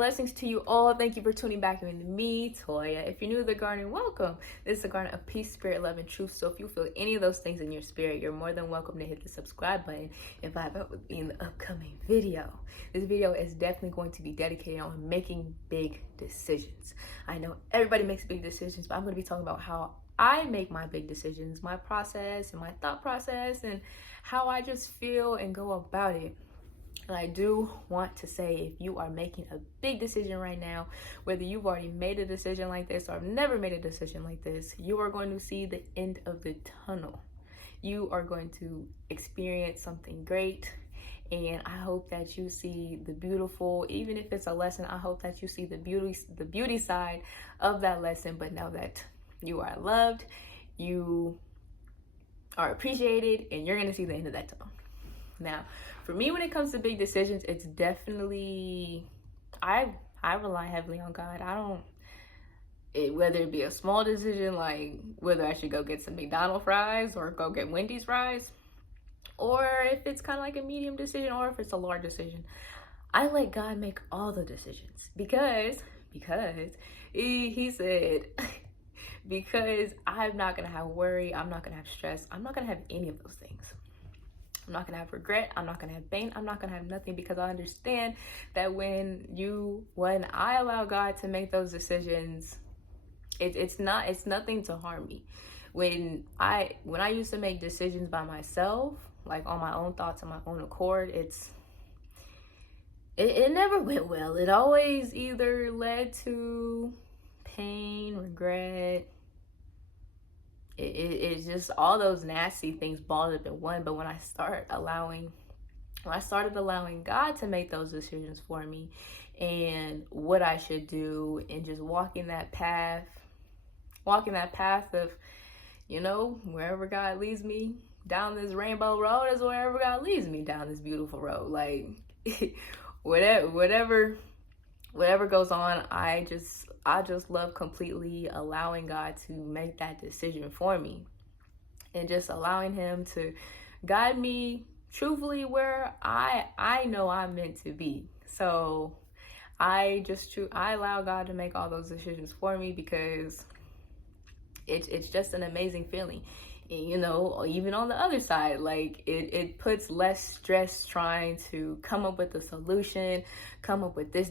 Blessings to you all. Thank you for tuning back in with me, Toya. If you're new to the garden, welcome. This is the garden of peace, spirit, love, and truth. So if you feel any of those things in your spirit, you're more than welcome to hit the subscribe button and vibe up with me in the upcoming video. This video is definitely going to be dedicated on making big decisions. I know everybody makes big decisions, but I'm going to be talking about how I make my big decisions, my process and my thought process, and how I just feel and go about it. And I do want to say, if you are making a big decision right now, whether you've already made a decision like this or have never made a decision like this, you are going to see the end of the tunnel. You are going to experience something great. And I hope that you see the beautiful, even if it's a lesson, I hope that you see the beauty side of that lesson, but know that you are loved, you are appreciated, and you're going to see the end of that tunnel. Now, for me, when it comes to big decisions, it's definitely, I rely heavily on God. Whether it be a small decision, like whether I should go get some McDonald's fries or go get Wendy's fries, or if it's kind of like a medium decision, or if it's a large decision, I let God make all the decisions because he said, because I'm not going to have worry, I'm not going to have stress, I'm not going to have any of those things. I'm not going to have regret. I'm not going to have pain. I'm not going to have nothing, because I understand that when I allow God to make those decisions, it's nothing to harm me. When I used to make decisions by myself, like on my own thoughts and my own accord, it never went well. It always either led to pain, regret. It's just all those nasty things balled up in one. But when I started allowing God to make those decisions for me, and what I should do, and just walking that path of, wherever God leads me down this rainbow road is wherever God leads me down this beautiful road. Like whatever goes on, I just love completely allowing God to make that decision for me, and just allowing him to guide me truthfully where I know I'm meant to be. So I allow God to make all those decisions for me, because it's just an amazing feeling. And, even on the other side, like it puts less stress trying to come up with a solution, come up with this.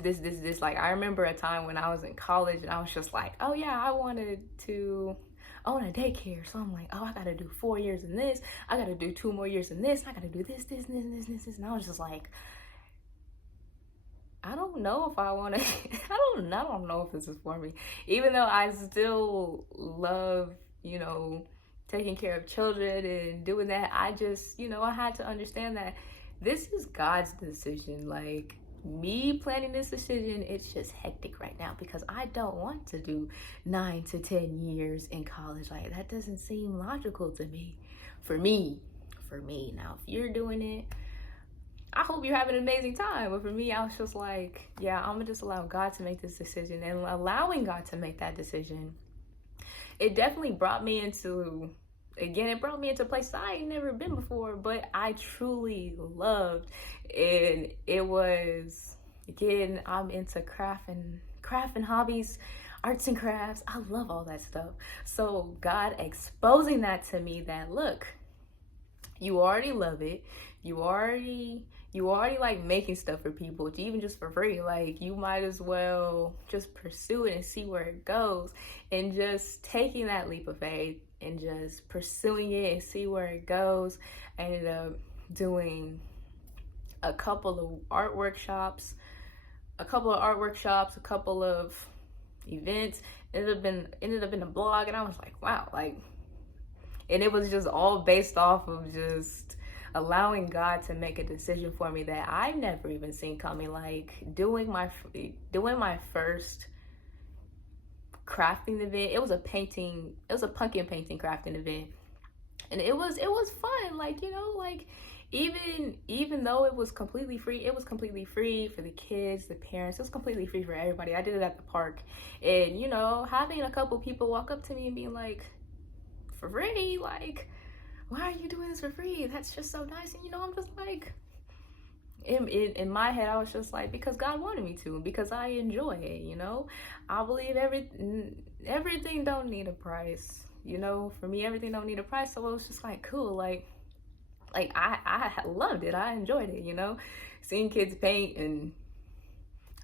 Like, I remember a time when I was in college and I was just like, oh yeah, I wanted to own a daycare. So I'm like, oh, I got to do 4 years in this. I got to do 2 more years in this. I got to do this. And I was just like, I don't know if I want to, I don't know if this is for me, even though I still love, taking care of children and doing that. I just, I had to understand that this is God's decision. Like, me planning this decision, it's just hectic right now, because I don't want to do 9 to 10 years in college. Like, that doesn't seem logical to me. For me. Now, if you're doing it, I hope you're having an amazing time. But for me, I was just like, yeah, I'm gonna just allow God to make this decision. And allowing God to make that decision, it definitely brought me into places I ain't never been before, but I truly loved. And it was, again, I'm into craft and hobbies, arts and crafts. I love all that stuff. So God exposing that to me, that look, you already love it. You already like making stuff for people, even just for free. Like, you might as well just pursue it and see where it goes. And just taking that leap of faith and just pursuing it and see where it goes. I ended up doing a couple of art workshops, a couple of events. Ended up in a blog, and I was like, wow, like, and it was just all based off of just allowing God to make a decision for me that I never even seen coming. Like, doing my first crafting event. It was a pumpkin painting crafting event, and it was fun. Like, like, even though it was completely free for the kids, the parents. It was completely free for everybody. I did it at the park, and having a couple people walk up to me and being like, for free, like, why are you doing this for free? That's just so nice. And I'm just like, in my head, I was just like, because God wanted me to, because I enjoy it, you know. I believe everything don't need a price, you know. For me, everything don't need a price. So it was just like cool, like I loved it. I enjoyed it, you know. Seeing kids paint, and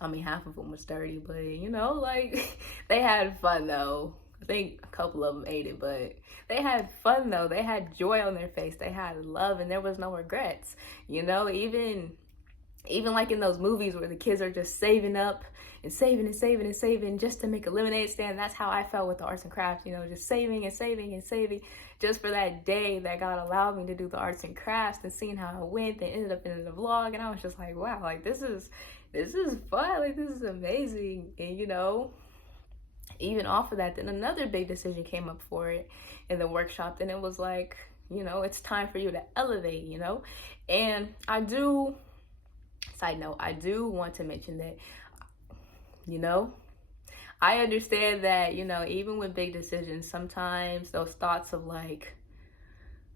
I mean, half of them was dirty, but you know, like they had fun though. I think a couple of them ate it, but they had fun though. They had joy on their face. They had love, and there was no regrets. You know, even like in those movies where the kids are just saving up and saving and saving and saving just to make a lemonade stand. That's how I felt with the arts and crafts, you know, just saving and saving and saving just for that day that God allowed me to do the arts and crafts, and seeing how it went. They ended up in the vlog, and I was just like, wow, like this is fun, like this is amazing. And you know, even off of that, then another big decision came up for it in the workshop. Then it was like, you know, it's time for you to elevate, you know. And side note, I do want to mention that, you know, I understand that, you know, even with big decisions, sometimes those thoughts of like,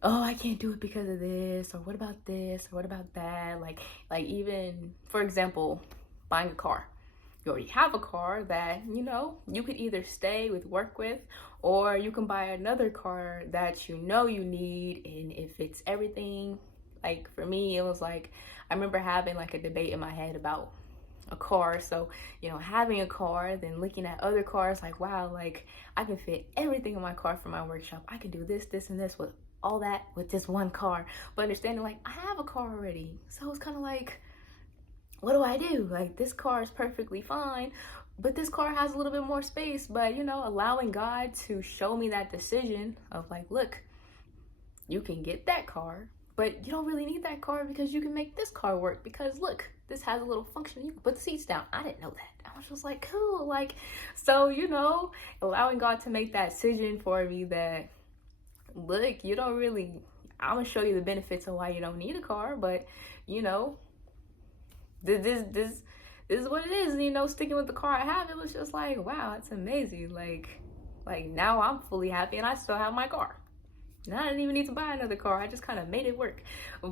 oh, I can't do it because of this, or what about this, or what about that, like even, for example, buying a car. You already have a car that, you know, you could either stay work with, or you can buy another car that you know you need, and it fits everything. Like for me, it was like, I remember having like a debate in my head about a car. So, you know, having a car, then looking at other cars, like, wow, like I can fit everything in my car for my workshop. I can do this, this, and this with all that with just one car. But understanding like I have a car already. So it's kind of like, what do I do? Like this car is perfectly fine, but this car has a little bit more space. But, you know, allowing God to show me that decision of like, look, you can get that car, but you don't really need that car because you can make this car work, because look, this has a little function. You can put the seats down. I didn't know that. I was just like, cool. Like, so, you know, allowing God to make that decision for me that, look, you don't really, I'm going to show you the benefits of why you don't need a car, but, you know, this is what it is. You know, sticking with the car I have, it was just like, wow, it's amazing. Like now I'm fully happy, and I still have my car. And I didn't even need to buy another car. I just kind of made it work. But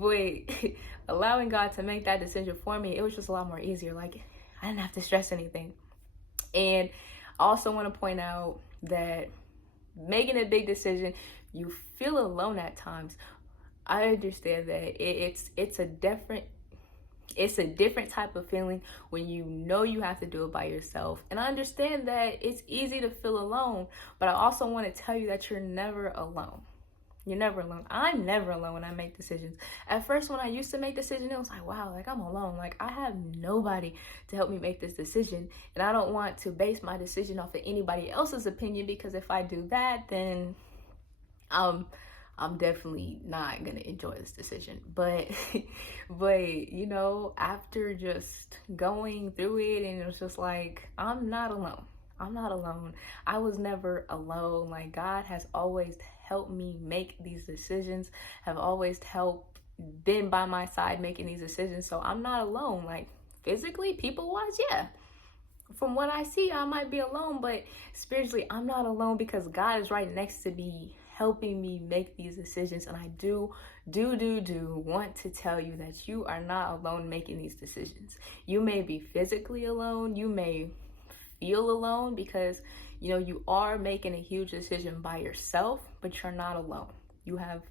allowing God to make that decision for me, it was just a lot more easier. Like I didn't have to stress anything. And I also want to point out that making a big decision, you feel alone at times. I understand that it's a different type of feeling when you know you have to do it by yourself. And I understand that it's easy to feel alone, but I also want to tell you that you're never alone. You're never alone. I'm never alone when I make decisions. At first, when I used to make decisions, it was like, wow, like I'm alone. Like I have nobody to help me make this decision. And I don't want to base my decision off of anybody else's opinion, because if I do that, then I'm definitely not gonna enjoy this decision. But you know, after just going through it, and it was just like, I'm not alone. I'm not alone. I was never alone. Like God has always helped me make these decisions, have always been by my side making these decisions. So I'm not alone. Like physically, people wise, yeah. From what I see, I might be alone, but spiritually, I'm not alone, because God is right next to me, helping me make these decisions. And I do want to tell you that you are not alone making these decisions. You may be physically alone. You may feel alone, because, you know, you are making a huge decision by yourself, but you're not alone. You have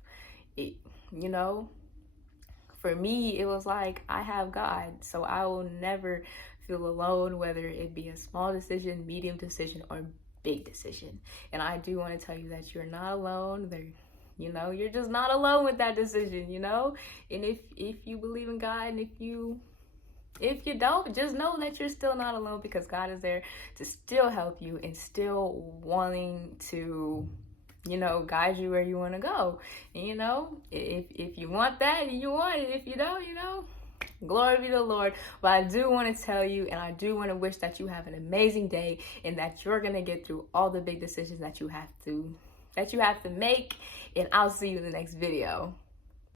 it, you know, for me, it was like, I have God, so I will never feel alone, whether it be a small decision, medium decision, or big decision. And I do want to tell you that you're not alone. You know, you're just not alone with that decision, you know. And if you believe in God, and if you don't, just know that you're still not alone, because God is there to still help you, and still wanting to, you know, guide you where you want to go. And, you know, if you want that, you want it. If you don't, you know, glory be to the Lord. But I do want to tell you, and I do want to wish that you have an amazing day, and that you're going to get through all the big decisions that you have to make. And I'll see you in the next video.